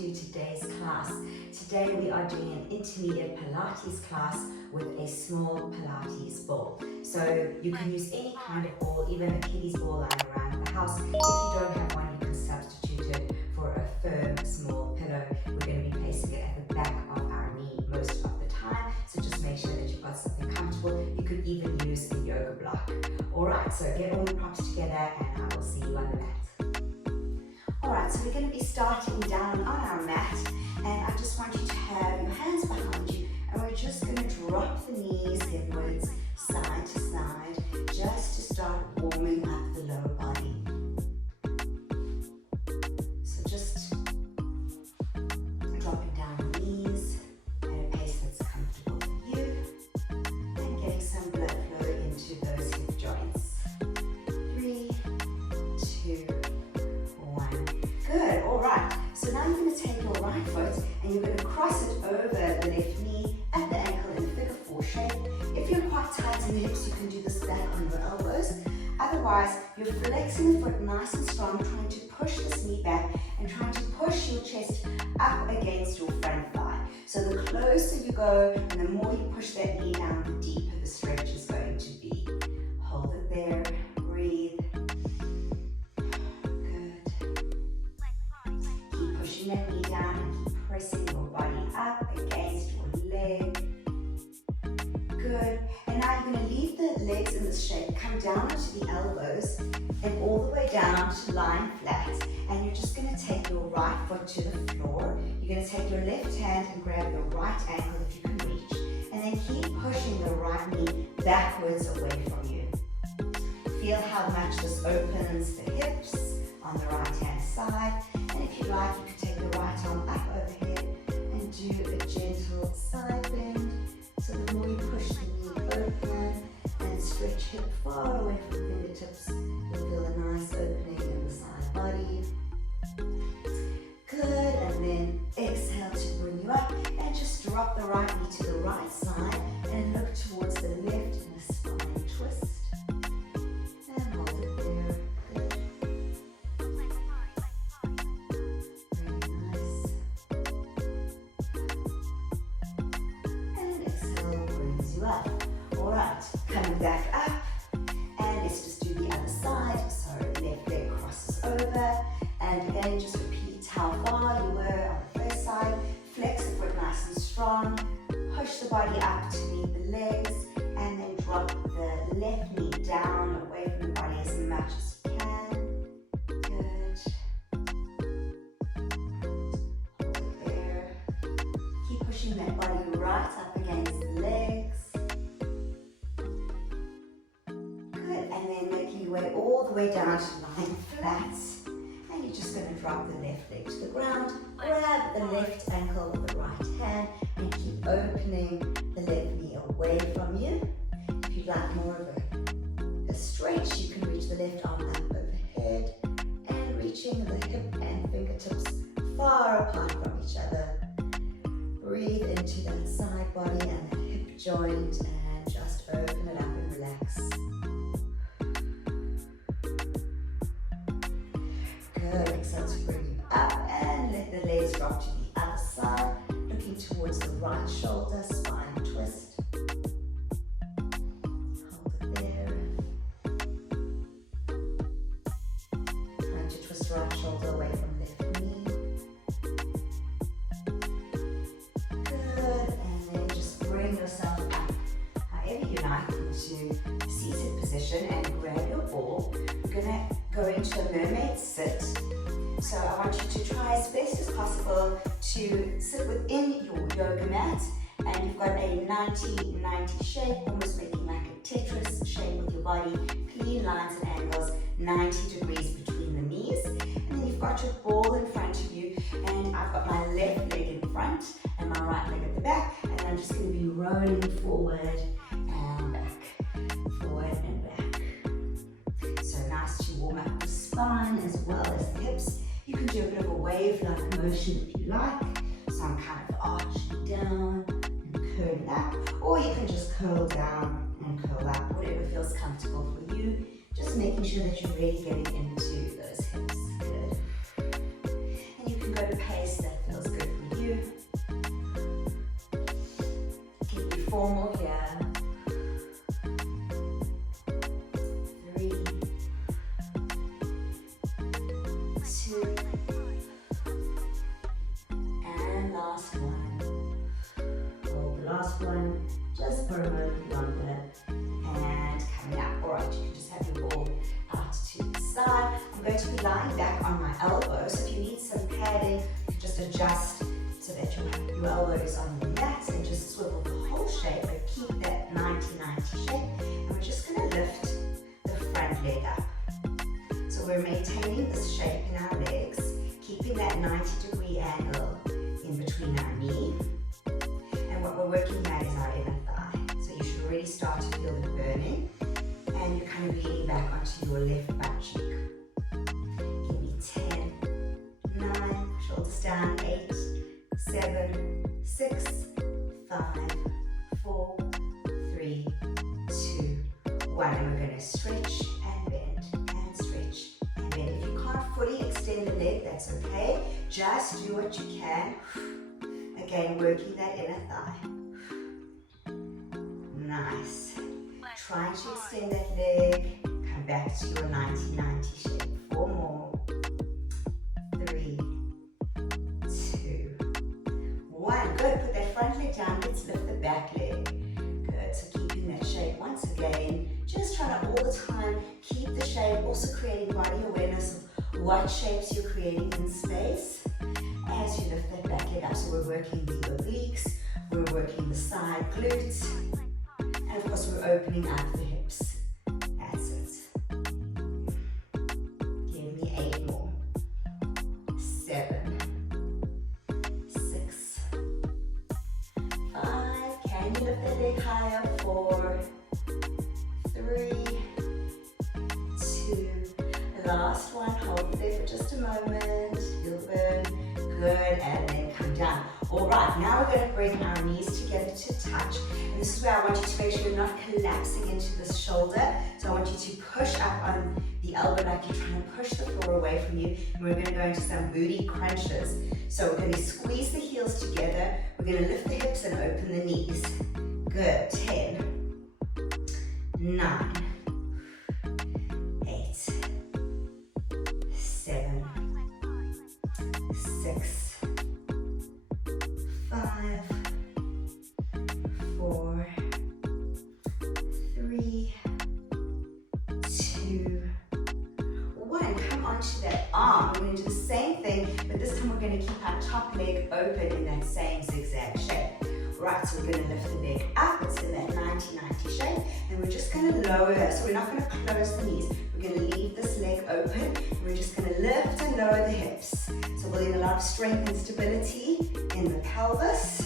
to today's class. Today we are doing an intermediate Pilates class with a small Pilates ball. So you can use any kind of ball, even a kiddie's ball lying around the house. If you don't have one, you can substitute it for a firm, small pillow. We're going to be placing it at the back of our knee most of the time. So just make sure that you've got something comfortable. You could even use a yoga block. Alright, so get all the props together and I will see you on the mat. Alright, so we're going to be starting down on our mat, and I just want you to have your hands behind you, and we're just going to drop the knees inwards, side to side, just to start warming up the lower body. So just dropping down the knees at a pace that's comfortable for you, and getting some blood flow into those hip joints. 3, 2, 1. Good, all right. So now you're going to take your right foot and you're going to cross it over the left knee at the ankle in a figure 4 shape. If you're quite tight in the hips, you can do this back on your elbows. Otherwise, you're flexing the foot nice and strong, trying to push this knee back and trying to push your chest up against your front thigh. So the closer you go and the more you push that knee down, the deeper the stretch is going to be. Hold it there, breathe. That knee down and keep pressing your body up against your leg. Good. And now you're going to leave the legs in this shape, come down onto the elbows and all the way down to lying flat. And you're just going to take your right foot to the floor. You're going to take your left hand and grab your right ankle if you can reach. And then keep pushing the right knee backwards away from you. Feel how much this opens the hips on the right hand side. And if you like, you can take the right arm up overhead and do a gentle side bend. So the more you push the knee open and stretch hip far away from the fingertips, you'll feel a nice opening in the side body. Good, and then exhale to bring you up and just drop the right knee to the right side and look towards the left in a spine twist. And hold it there. Alright, coming back up, and let's just do the other side. So left leg crosses over, and again just repeat how far you were on the first side. Flex the foot nice and strong, push the body up to meet the legs, and then drop the left knee down away from the body as much as you can. Good. Hold it there. Keep pushing that body right up against the legs. And then making your way all the way down to lying flat. And you're just going to drop the left leg to the ground, grab the left ankle with the right hand, and keep opening the left knee away from you. If you'd like more of a stretch, you can reach the left arm up overhead and reaching the hip and fingertips far apart from each other. Breathe into that side body and that hip joint and just open it up and relax. Good, exhale to bring you up and let the legs drop to the other side, looking towards the right shoulder, spine twist. Hold it there. Trying to twist right shoulder away from left knee. Good, and then just bring yourself up however you like into seated position and grab your ball. We're going to go into a mermaid sit. So I want you to try as best as possible to sit within your yoga mat, and you've got a 90-90 shape, almost making like a Tetris shape with your body, clean lines and angles, 90 degrees between the knees. And then you've got your ball in front of you, and I've got my left leg in front and my right leg at the back, and I'm just going to be rolling forward and back, forward and back. So nice to warm up the spine as well as the hips. You can do a bit of a wave-like motion if you like. So I'm kind of arching down and curling up, or you can just curl down and curl up, whatever feels comfortable for you. Just making sure that you're really getting into those hips. Good. And you can go to pace that feels 4 more here. 3, 2, and last one. Hold the last one just for a moment longer. And coming up. All right, you can just have your ball out to the side. I'm going to be lying back on my elbow, so if you need some padding, you can just adjust so that your elbow is on your mat and just swivel the whole shape, but keep that 90-90 shape. And we're just going to lift the front leg up. So we're maintaining this shape in our legs, keeping that 90-degree angle in between our knee. And what we're working at is our inner thigh. So you should already start to feel it burning. And you're kind of leaning back onto your left butt cheek. Give me 10, 9, shoulders down, 8, 7, 6, 5, 4, 3, 2, 1. And we're going to stretch and bend and stretch and bend. If you can't fully extend the leg, that's okay. Just do what you can. Again, working that inner thigh. Nice. Trying to extend that leg. Come back to your 90-90 shape. 4 more. 3, 2, 1. Good. Put that front leg down. Let's lift the back leg. Good. So keeping that shape once again. Just trying to all the time keep the shape. Also creating body awareness of what shapes you're creating in space as you lift that back leg up. So we're working the obliques. We're working the side glutes. And of course, we're opening up the hips. That's it. Give me 8 more. 7, 6, 5. Can you lift the leg higher? 4, 3, 2. Last one. Hold it there for just a moment. Feel burn. Good. And then come down. All right, now we're going to bring our knees together to touch. And this is where I want you to make sure you're not collapsing into this shoulder. So I want you to push up on the elbow like you're trying to push the floor away from you. And we're going to go into some booty crunches. So we're going to squeeze the heels together. We're going to lift the hips and open the knees. Good. 10, 9, 8, 7, 6, 5, 4, 3, 2, 1. Come onto that arm. We're going to do the same thing, but this time we're going to keep our top leg open in that same zigzag shape. Right, so we're going to lift the leg up. It's in that 90-90 shape, and we're just going to lower. So we're not going to close the knees. We're going to leave this leg open, and we're just going to lift and lower the hips. So building a lot of strength and stability in the pelvis,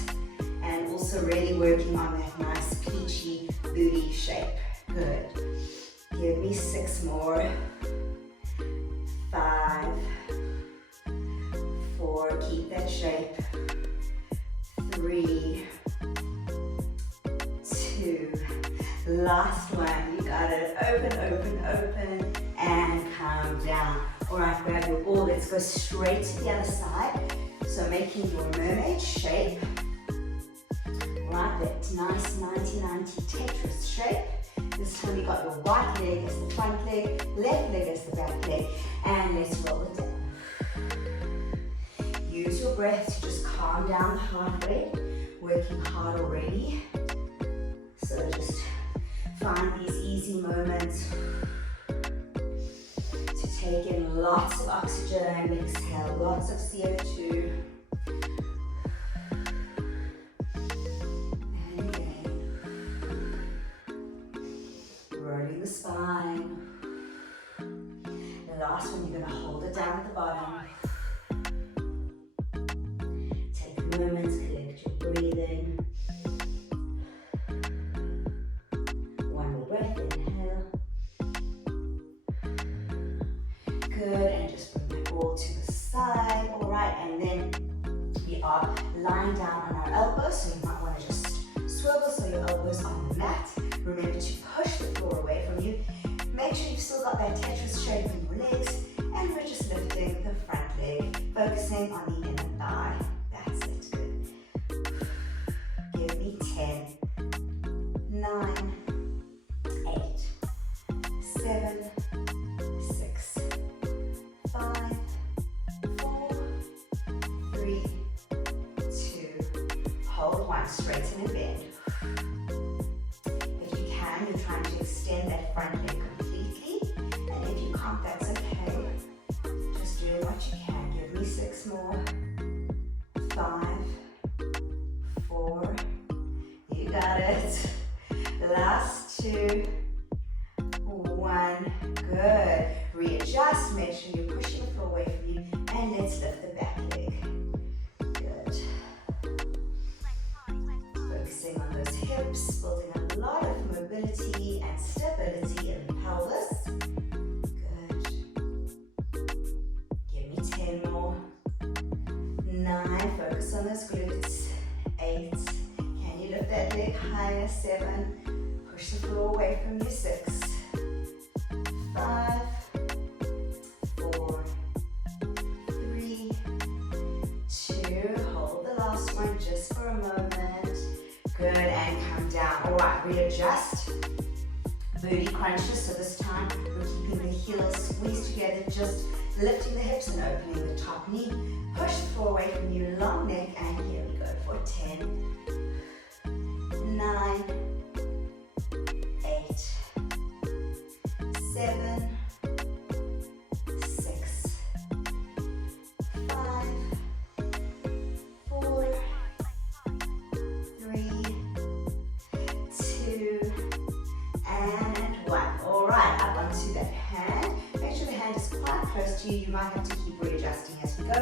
and also really working on that nice peachy booty shape. Good. Give me 6 more. 5, 4, keep that shape. 3, 2, last one. You got it. Open, open, open, and come down. All right, grab your ball. Let's go straight to the other side. So making your mermaid shape. Right, that nice 90-90 Tetris shape. This time you got your right leg as the front leg, left leg as the back leg, and let's roll it down. Use your breath to just calm down the heart rate. Working hard already. So just find these easy moments to take in lots of oxygen and exhale lots of CO2. And again, rolling the spine. The last one, you're going to hold it down at the bottom. Take moments, collect your breathing. One more breath, inhale. Good, and just bring the ball to the side. All right, and then we are lying down on our elbows, so you might want to just swivel so your elbows on the mat. Remember to push the floor away from you. Make sure you've still got that Tetris shape in your legs, and we're just lifting the front leg, focusing on the inner thigh. That's it. Good. Give me 10, hold one, straighten and bend. If you can, you're trying to extend that front leg completely, and if you can't, that's okay. Just do what you can. Give me 6 more. 5, 4, you got it. Last 2, 1, good. Readjust, make sure you're pushing the floor away from you, and let's lift the back leg. Good. Focusing on those hips, building a lot of mobility and stability in the pelvis. Good. Give me 10 more. 9, focus on those glutes. 8, can you lift that leg higher? 7, push the floor away from you. 6, 5, 4, 3, 2, hold the last one just for a moment. Good, and come down. All right, readjust. Booty crunches, so this time we're keeping the heels squeezed together, just lifting the hips and opening the top knee. Push the floor away from you, long neck, and here we go for 10, 9, 8, 7, 6, 5, 4, 3, 2, and 1. All right, up onto that hand. Make sure the hand is quite close to you. You might have to keep readjusting as we go,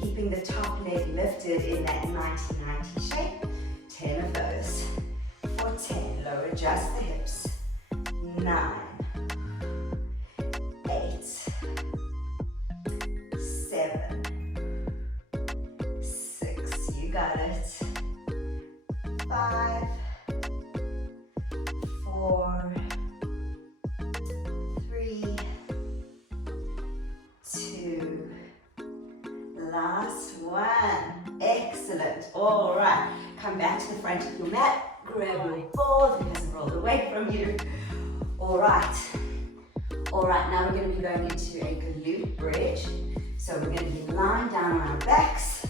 keeping the top leg lifted in that 90-90 shape. 10 of those. For 10, lower, adjust the hips. 9, 8, 7, 6, you got it. 5, 4, 3, 2, last one. Excellent. All right, come back to the front of your mat, grab your ball that hasn't rolled away from you. All right, now we're going to be going into a glute bridge. So we're going to be lying down on our backs.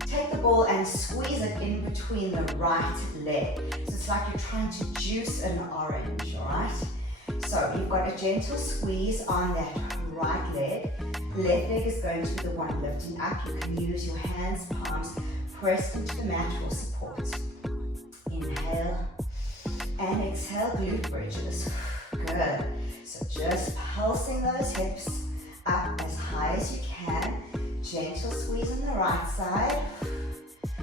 Take the ball and squeeze it in between the right leg. So it's like you're trying to juice an orange, all right? So you've got a gentle squeeze on that right leg. Left leg is going to be the one lifting up. You can use your hands, palms pressed into the mat for support. Inhale and exhale, glute bridges. Good. So just pulsing those hips up as high as you can. Gentle squeeze on the right side.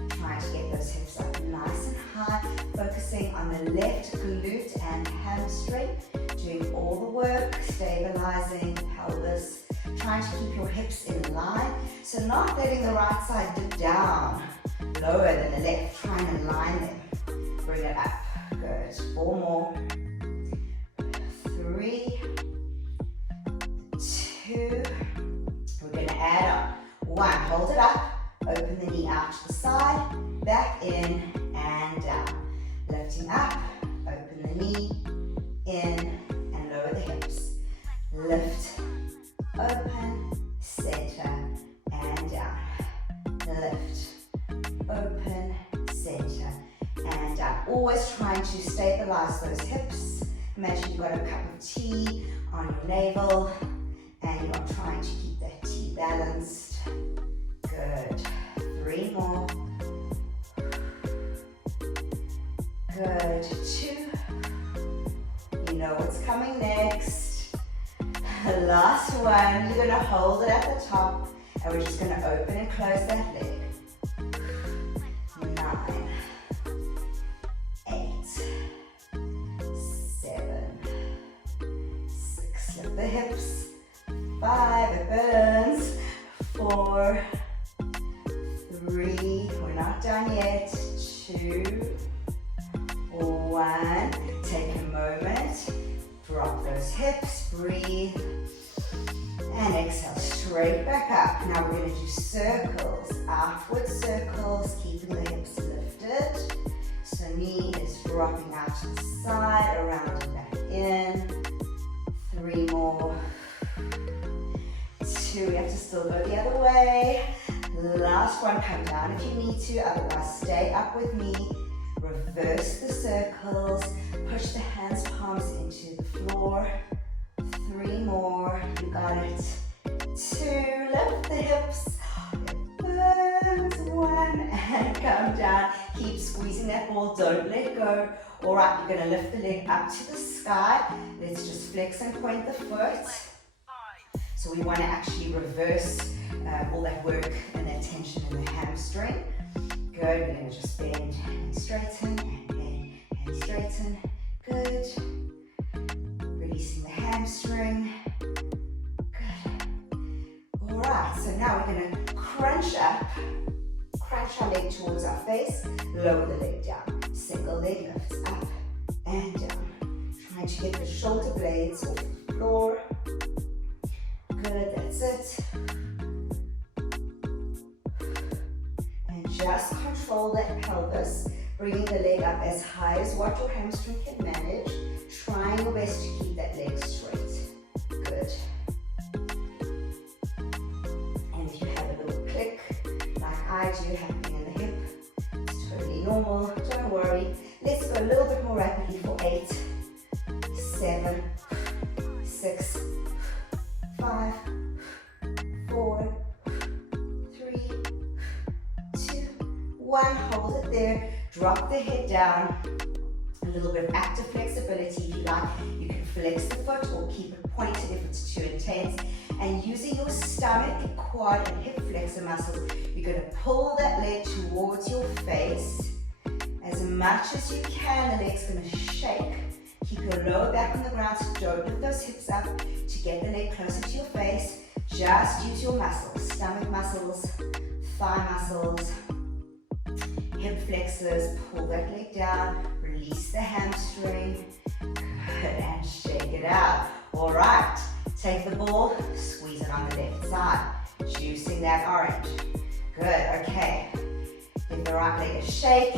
Trying to get those hips up nice and high. Focusing on the left glute and hamstring. Doing all the work, stabilizing the pelvis. Trying to keep your hips in line. So not letting the right side dip down lower than the left. Trying to line them. Bring it up. Good. 4 more. 3, 2. We're going to add up. 1. Hold it up. Open the knee out to the side. Back in and down. Lifting up. Open the knee. In and lower the hips. Lift. Open. Center. And down. Lift. Open. Center. And down. Always trying to stabilize those hips. Imagine you've got a cup of tea on your navel and you're trying to keep that tea balanced. Good. 3 more. Good. 2. You know what's coming next. Last one. You're going to hold it at the top and we're just going to open and close that leg. 9, 8, 7, 6, lift the hips. 5, it burns. 4, 3, we're not done yet. 2, 1. Take a moment. Drop those hips. Breathe. And exhale straight back up. Now we're going to do circles. Outward circles, keeping the hips lifted. So knee is dropping out to the side, around and back in. 3 more. 2, we have to still go the other way. last one, come down if you need to, otherwise stay up with me. Reverse the circles, push the hands, palms into the floor. 3 more, you got it. 2, lift the hips. Burns. 1, and come down. Keep squeezing that ball, don't let go. All right, you're gonna lift the leg up to the sky. Let's just flex and point the foot. So we wanna actually reverse all that work and that tension in the hamstring. Good, we're gonna just bend and straighten and bend and straighten. Good. Releasing the hamstring. Good. All right, so now we're gonna crunch up. Crunch our leg towards our face. Lower the leg down. Single leg lifts up and down. Trying to get the shoulder blades off the floor. Good, that's it. And just control that pelvis, bringing the leg up as high as what your hamstring can manage. Trying your best to keep that leg straight. Good. And if you have a little click, like I do, happening in the hip, it's totally normal, don't worry. Let's go a little bit more rapidly for 8, 7, 6, 5, 4, 3, 2, 1. Hold it there. Drop the head down. A little bit of active flexibility if you like. You can flex the foot or keep it pointed if it's too intense. And using your stomach, quad, and hip flexor muscles, you're going to pull that leg towards your face as much as you can. The leg's going to shake. Keep your lower back on the ground, so don't lift those hips up to get the leg closer to your face. Just use your muscles, stomach muscles, thigh muscles, hip flexors. Pull that leg down, release the hamstring, good, and shake it out. All right, take the ball, squeeze it on the left side, juicing that orange. Good, okay. Give the right leg a shake,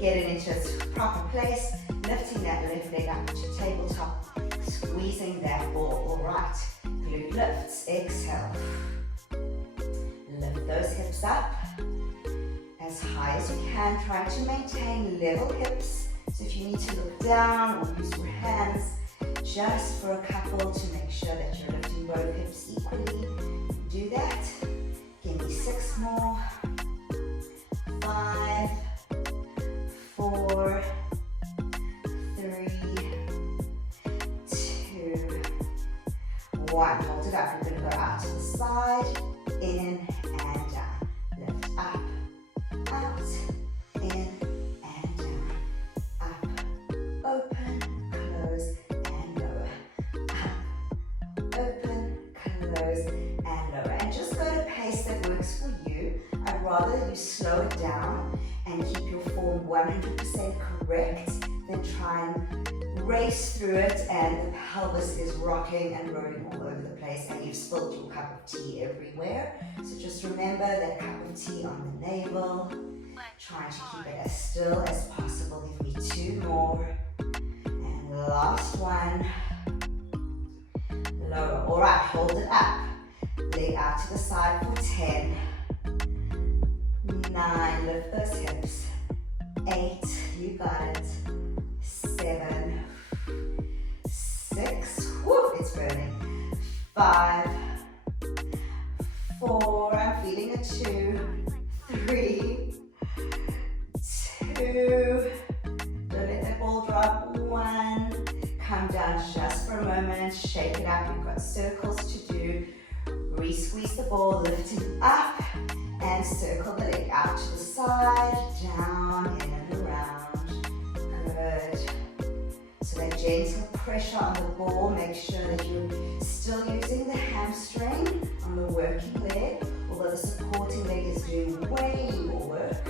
get it into its proper place, lifting that left leg up to tabletop, squeezing that ball. All right, glute lifts, exhale. Lift those hips up as high as you can, trying to maintain level hips. So if you need to look down or use your hands, just for a couple to make sure that you're lifting both hips equally. Do that. Give me 6 more. 5, 4, 3, 2, 1. Hold it up. You're going to go out to the side, in and down. Lift up, out, in and down. Up, open, close, and lower. Up, open, close, and lower. And just go at a pace that works for you. I'd rather you slow it down and keep your form 100% correct than try and race through it and the pelvis is rocking and rolling all over the place and you've spilled your cup of tea everywhere. So just remember that cup of tea on the navel. Trying to keep it as still as possible. Give me 2 more. And last one. Lower. All right, hold it up. Leg out to the side for 10. 9, lift those hips. 8, you got it. 7, 6, whoop, it's burning. 5, 4, I'm feeling a 2, 3, 2, don't let that ball drop. 1, come down just for a moment, shake it up. You've got circles to do. Re-squeeze the ball, lifting up, and circle the leg out to the side, down, in and around. Good. So that gentle pressure on the ball, make sure that you're still using the hamstring on the working leg, although the supporting leg is doing way more work.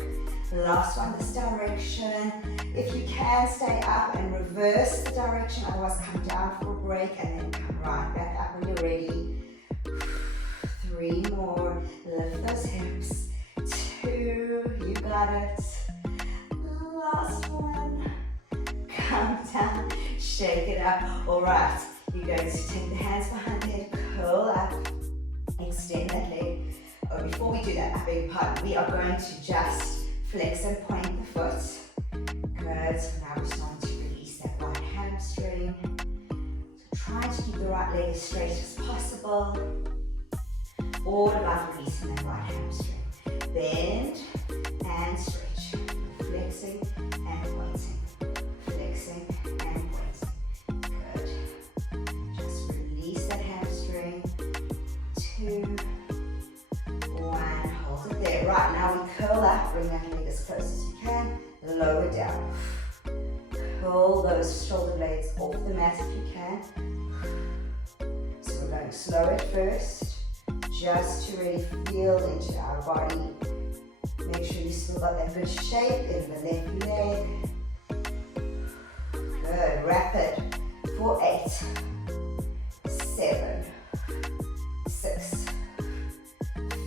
Last one, this direction. If you can, stay up and reverse the direction, otherwise come down for a break and then come right back up when you're ready. 3 more, lift those hips. 2, you got it. Last one, come down, shake it up. All right, you're going to take the hands behind the head, curl up, extend that leg oh, before we do that, I beg your pardon, we are going to just flex and point the foot. Good, so now we're starting to release that right hamstring. So try to keep the right leg as straight as possible. All about releasing that right hamstring. Bend and stretch. Flexing and pointing. Flexing and pointing. Good. Just release that hamstring. 2, 1. Hold it there. Right, now we curl up. Bring that leg as close as you can. Lower down. Pull those shoulder blades off the mat if you can. So we're going slow at first, just to really feel into our body. Make sure you still got that good shape in the left leg. Good, rapid. For 8, 7, 6,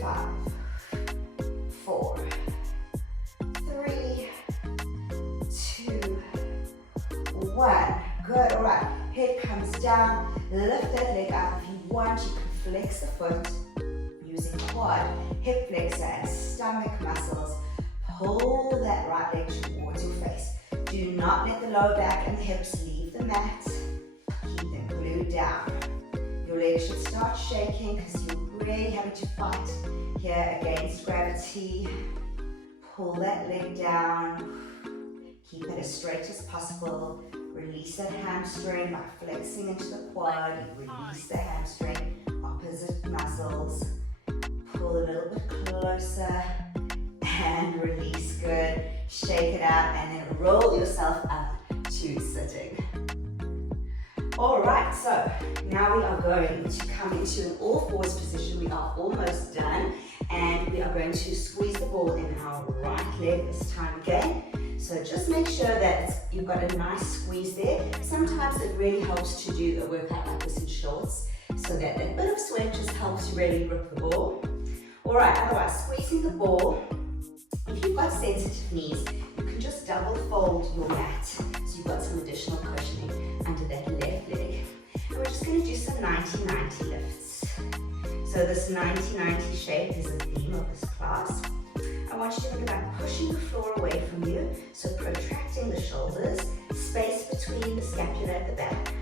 5, 4, 3, 2, 1. Good, all right. Head comes down. Lift that leg up. If you want, you can flex the foot using quad, hip flexor, and stomach muscles. Pull that right leg towards your face. Do not let the lower back and the hips leave the mat. Keep them glued down. Your legs should start shaking because you're really having to fight here against gravity. Pull that leg down. Keep it as straight as possible. Release that hamstring by flexing into the quad. Release the hamstring, opposite muscles. Pull a little bit closer and release. Good. Shake it out and then roll yourself up to sitting. Alright, so now we are going to come into an all fours position. We are almost done and we are going to squeeze the ball in our right leg this time again. So just make sure that you've got a nice squeeze there. Sometimes it really helps to do a workout like this in shorts so that that bit of sweat just helps you really grip the ball. Alright, otherwise squeezing the ball. If you've got sensitive knees, you can just double fold your mat so you've got some additional cushioning under that left leg. And we're just going to do some 90-90 lifts. So this 90-90 shape is the theme of this class. I want you to think about pushing the floor away from you, so protracting the shoulders, space between the scapula at the back.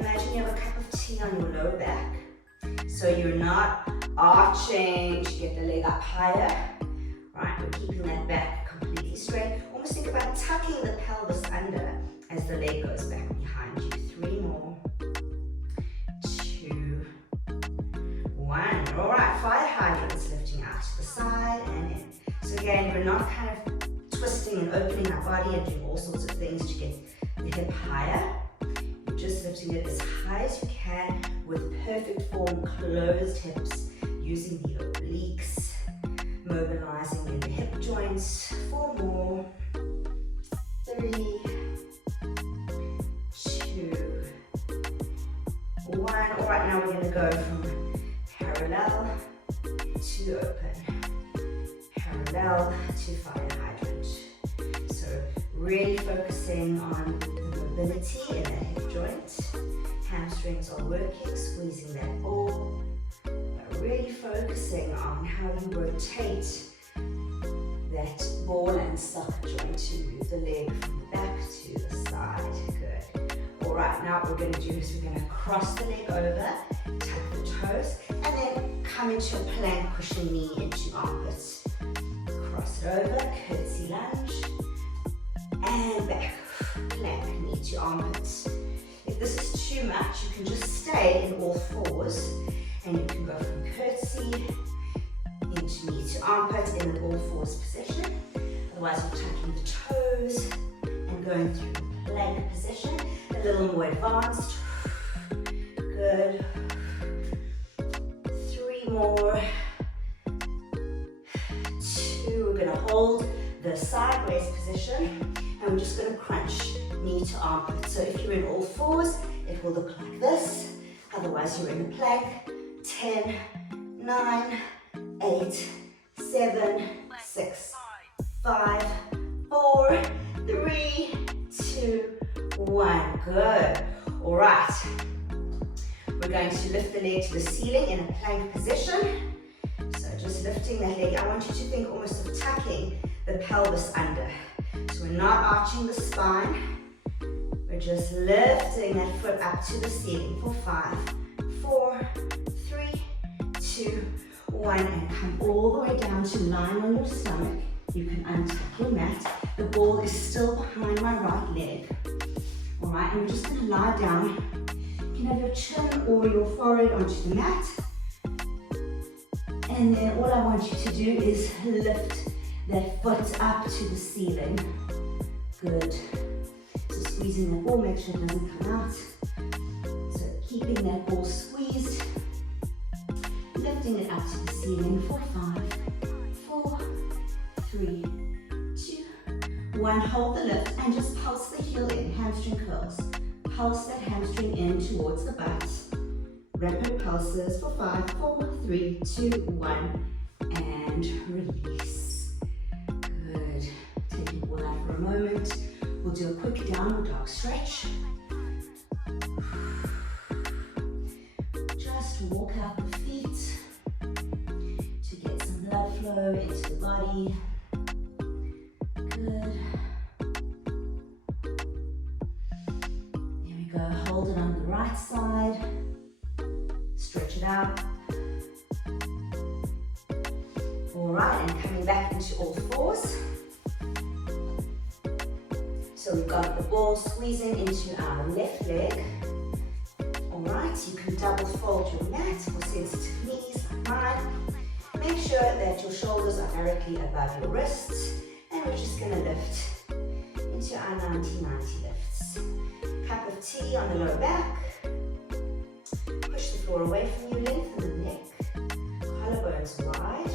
Imagine you have a cup of tea on your lower back, so you're not arching to get the leg up higher, right? We're keeping that back completely straight. Almost think about tucking the pelvis under as the leg goes back behind you. 3 more. 2, 1. All right, fire hydrants lifting out to the side and in. So again, we're not kind of twisting and opening our body and doing all sorts of things to get the hip higher. You're just lifting it as high as you can with perfect form, closed hips, using the obliques, mobilizing in the hip joints. 4 more. 3, 2, 1. All right, now we're going to go from parallel to open. Parallel to fire hydrant. So really focusing on the mobility in the hip joint. Hamstrings are working, squeezing that ball. But really focusing on how you rotate that ball and socket joint to move the leg from the back to the side. Good. All right, now what we're going to do is we're going to cross the leg over, tuck the toes, and then come into a plank, pushing knee into armpits. Cross it over, curtsy lunge, and back, plank, knee to armpits. If this is too much, you can just stay in all fours, and you can go from curtsy into knee to armpit in the all fours position. Otherwise, you're tucking the toes and going through the plank position, a little more advanced. Good. 3 more. We're going to hold the sideways position and we're just going to crunch knee to armpit. So if you're in all fours, it will look like this. Otherwise, you're in a plank. 10, 9, 8, 7, 6, 5, 4, 3, 2, 1. Good. All right. We're going to lift the leg to the ceiling in a plank position. So just lifting that leg. I want you to think almost of tucking the pelvis under. So we're not arching the spine. We're just lifting that foot up to the ceiling for 5, 4, 3, 2, 1, and come all the way down to lying on your stomach. You can untuck your mat. The ball is still behind my right leg. All right, and we're just going to lie down. You can have your chin or your forehead onto the mat. And then all I want you to do is lift that foot up to the ceiling. Good. So squeezing that ball, make sure it doesn't come out. So keeping that ball squeezed. Lifting it up to the ceiling for 5, 4, 3, 2, 1. Hold the lift and just pulse the heel in, hamstring curls. Pulse that hamstring in towards the butt. Rapid pulses for 5, 4, 3, 2, 1, and release. Good. Taking all that for a moment. We'll do a quick downward dog stretch. Just walk out the feet to get some blood flow into the body. Good. There we go. Hold it on the right side. Stretch it out. All right, and coming back into all fours. So we've got the ball squeezing into our left leg. All right, you can double fold your mat for sensitive knees like mine. Make sure that your shoulders are directly above your wrists, and we're just going to lift into our 90-90 lifts. Cup of tea on the lower back. Push the floor away from you, lengthen the neck, collarbones wide.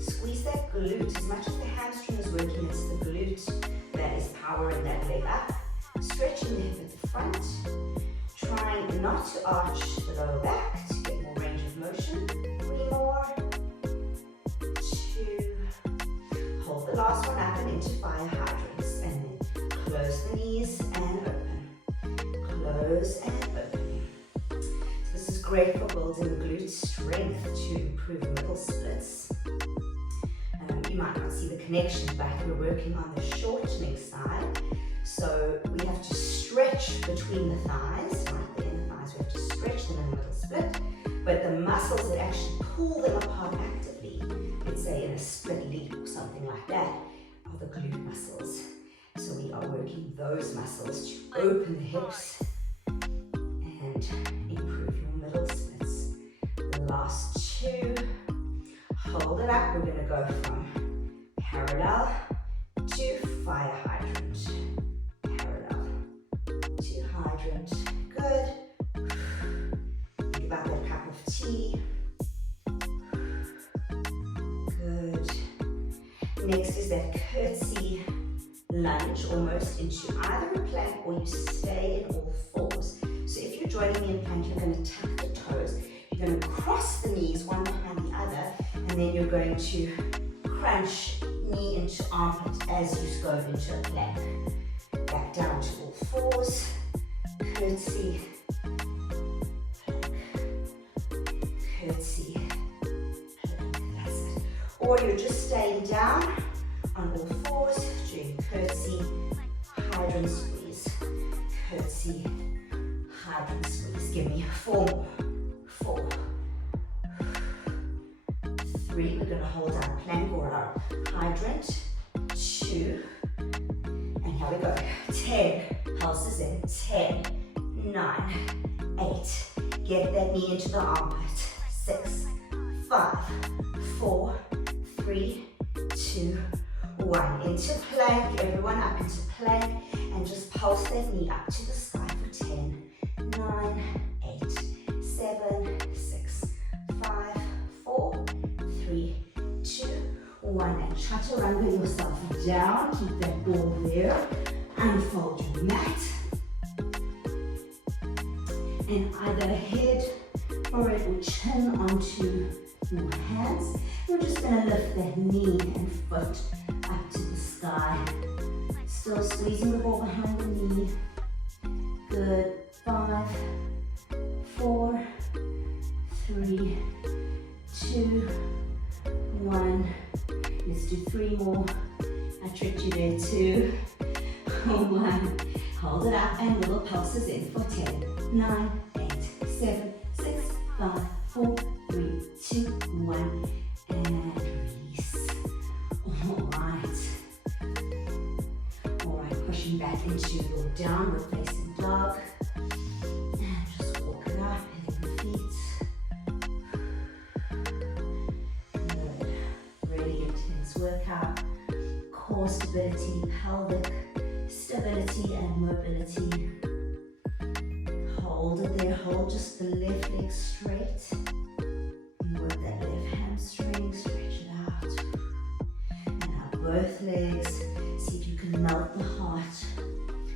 Squeeze that glute. As much as the hamstring is working, it's the glute that is powering that leg up. Stretching the hip at the front. Trying not to arch the lower back to get more range of motion. 3 more. 2. Hold the last one up and into fire hydrants. And then close the knees and open. Close and open. So this is great for building glute strength to improve middle splits. You might not see the connection, but we're working on the shortening side. So we have to stretch between the thighs, right there in the thighs. We have to stretch them in the middle split. But the muscles that actually pull them apart actively, let's say in a split leap or something like that, are the glute muscles. So we are working those muscles to open the hips and improve your middle splits. The last 2. Hold it up. We're going to go from parallel to fire hydrant. Parallel to hydrant. Good. Think about that cup of tea. Good. Next is that curtsy lunge, almost into either a plank or you stay in all fours. So if you're joining me in plank, you're going to tuck the toes. You're going to cross the knees one behind the other, and then you're going to crunch knee into armpit as you go into a plank. Back down to all fours. Curtsy. Plank. Curtsy. Plank. That's it. Or you're just staying down on all fours, doing curtsy, hydrant squeeze. Curtsy, hydrant squeeze. Give me 4 more. 4. 3. We're going to hold our plank or our hydrant. 2. And here we go. 10. Pulses in. 10. 9. 8. Get that knee into the armpit. 6. 5. 4. 3. 2. 1. Into plank. Everyone up into plank. And just pulse that knee up to the sky for 10. 9. 8. 7. 6. 5. 4. 3, 2, 1, and chaturanga yourself down. Keep that ball there. Unfold your mat. And either head, forehead, or chin onto your hands. We're just going to lift that knee and foot up to the sky. Still squeezing the ball behind the knee. Good. 5, 4, 3, 2, 1. Hold it up and little pulses in for 10, 9, 8, 7, 6, 5, 4, 3, 2, 1. And release. Alright, pushing back into your downward facing dog. And just walk it up, hitting the feet. Good. Really intense workout. Core stability, pelvic stability and mobility. Hold it there, hold just the left leg straight. Work that left hamstring, stretch it out. And now both legs, see if you can melt the heart